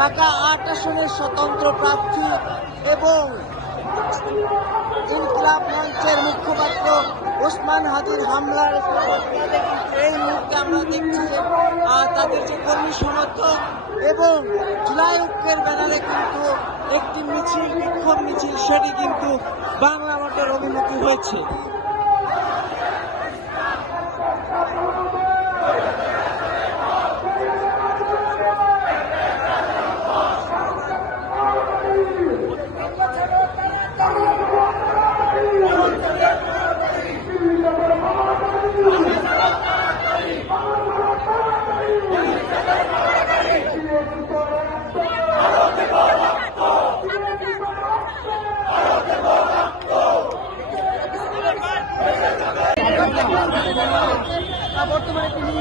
ঢাকা ৮ আসনের স্বতন্ত্র প্রার্থী এবং ইনকিলাব মঞ্চের মুখপাত্র ওসমান হাদির হামলার এই মুহূর্তে আমরা দেখছি যে তাদের যে কর্মী সমর্থক এবং জুলাই ঐক্যের ব্যানারে কিন্তু একটি মিছিল, বিক্ষোভ মিছিল, সেটি কিন্তু বাংলা মোটর অভিমুখী হয়েছে। বর্তমানে তিনি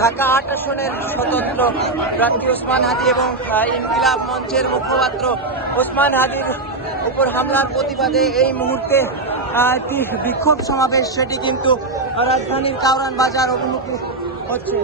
ঢাকা ৮ আসনের স্বতন্ত্র প্রার্থী ওসমান হাদি এবং ইনকিলাব মঞ্চের মুখপাত্র ওসমান হাদির উপর হামলার প্রতিবাদে এই মুহূর্তে একটি বিক্ষোভ সমাবেশ, সেটি কিন্তু রাজধানীর কাউরান বাজার অভিমুখী হচ্ছে।